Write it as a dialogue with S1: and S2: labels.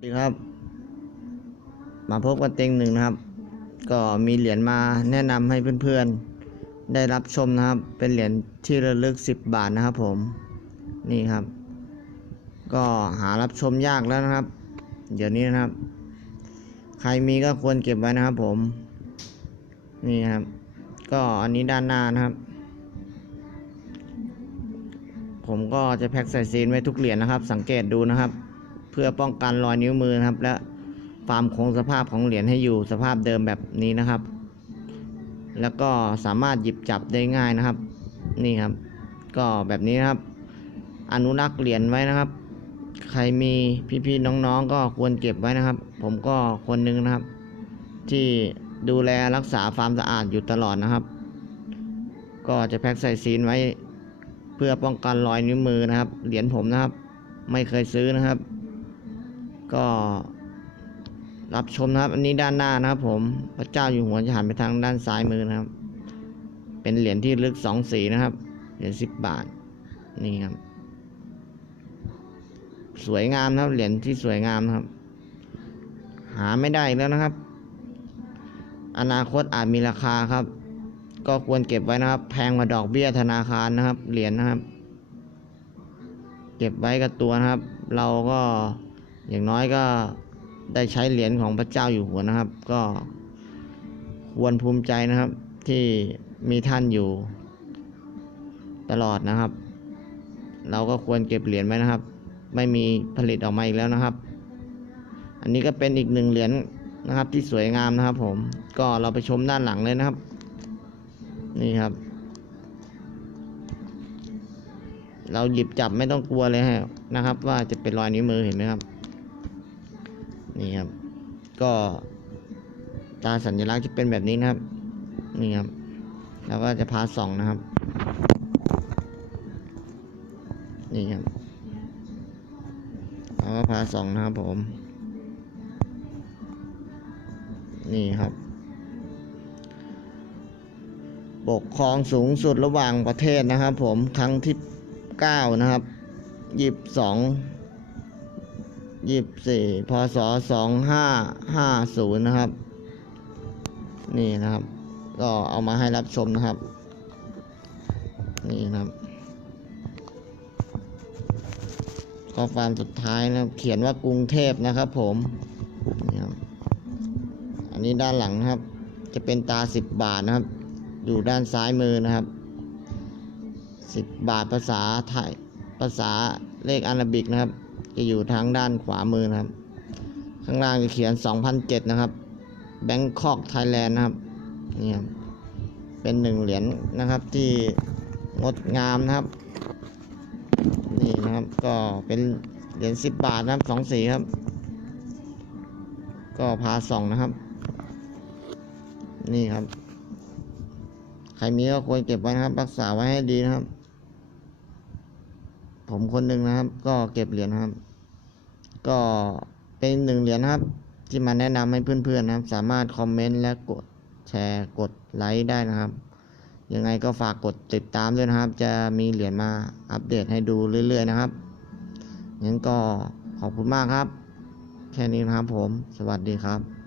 S1: สวัสดีครับ มาพบกันเต็งหนึ่งนะครับ ก็มีเหรียญมาแนะนำให้เพื่อนๆ ได้รับชมนะครับ เป็นเหรียญที่ระลึก 10 บาทนะครับผม นี่ครับ ก็หารับชมยากแล้วนะครับ เดี๋ยวนี้นะครับ ใครมีก็ควรเก็บไว้นะครับผม นี่ครับ ก็อันนี้ด้านหน้านะครับ ผมก็จะแพ็กใส่ซีนไว้ทุกเหรียญนะครับ สังเกตดูนะครับ เพื่อป้องกันรอยนิ้วมือนะครับ และความคงสภาพของเหรียญให้อยู่สภาพเดิมแบบนี้นะครับ แล้วก็สามารถหยิบจับได้ง่ายนะครับ นี่ครับ ก็แบบนี้นะครับ อนุรักษ์เหรียญไว้นะครับ ใครมีพี่ๆน้องๆ ก็ควรเก็บไว้นะครับ ผมก็คนนึงนะครับ ที่ดูแลรักษาความสะอาดอยู่ตลอดนะครับ ก็จะแพ็กใส่ซีนไว้ เพื่อป้องกันรอยนิ้วมือนะครับ เหรียญผมนะครับ ไม่เคยซื้อนะครับ ก็รับชมนะครับอันนี้ด้านหน้านะครับผมพระเจ้าอยู่หัวจะหันไปทางด้านซ้ายมือนะครับ เป็นเหรียญที่ลึกสองสีนะครับเหรียญสิบบาทนี่ครับ สวยงามนะครับเหรียญที่สวยงามนะครับ หาไม่ได้แล้วนะครับ อนาคตอาจมีราคาครับ ก็ควรเก็บไว้นะครับ แพงกว่าดอกเบี้ยธนาคารนะครับเหรียญนะครับ เก็บไว้กับตัวนะครับ เราก็ อย่างน้อยก็ได้ใช้เหรียญของพระเจ้าอยู่หัวนะครับ ก็ควรภูมิใจนะครับที่มีท่านอยู่ตลอดนะครับ เราก็ควรเก็บเหรียญไว้นะครับ ไม่มีผลิตออกมาอีกแล้วนะครับ อันนี้ก็เป็นอีกหนึ่งเหรียญนะครับที่สวยงามนะครับ ผมก็เราไปชมด้านหลังเลยนะครับ นี่ครับ เราหยิบจับไม่ต้องกลัวเลยฮะนะครับ ว่าจะเป็นรอยนิ้วมือเห็นไหมครับ นี่ครับ ก็ตาสัญลักษณ์จะเป็นแบบนี้นะครับ นี่ครับเราก็จะพาส่องนะครับ นี่ครับเราก็พาส่องนะครับผม นี่ครับปกครองสูงสุดระหว่างประเทศนะครับผมครั้งที่เก้านะครับยี่สิบสอง ยี่สิบสี่พศสองห้าห้าศูนย์นะครับ นี่นะครับ ก็เอามาให้รับชมนะครับ นี่นะครับข้อความสุดท้ายนะครับ เขียนว่ากรุงเทพนะครับ ผมนี่ครับอันนี้ด้านหลังนะครับ จะเป็นตาสิบบาทนะครับ อยู่ด้านซ้ายมือนะครับสิบบาทภาษาไทยภาษาเลขอาราบิกนะครับ จะอยู่ทางด้านขวามือนะครับ ข้างล่างจะเขียน 2007 นะครับแบงคอกไทยแลนด์นะครับนี่ครับเป็นหนึ่งเหรียญนะครับที่งดงามนะครับ นี่นะครับก็เป็นเหรียญ10 บาทนะครับสองสีครับ ก็พาส่องนะครับ นี่ครับ ใครมีก็ควรเก็บไว้นะครับ รักษาไว้ให้ดีนะครับ ผมคนหนึ่งนะครับ ก็เก็บเหรียญนะครับ ก็เป็นหนึ่งเหรียญครับ ที่มาแนะนำให้เพื่อนๆนะครับ สามารถคอมเมนต์และกดแชร์กดไลค์ได้นะครับยังไงก็ฝากกดติดตามด้วยนะครับ จะมีเหรียญมาอัปเดตให้ดูเรื่อย ๆ นะครับงั้นก็ขอบคุณมากครับ แค่นี้นะครับผม สวัสดีครับ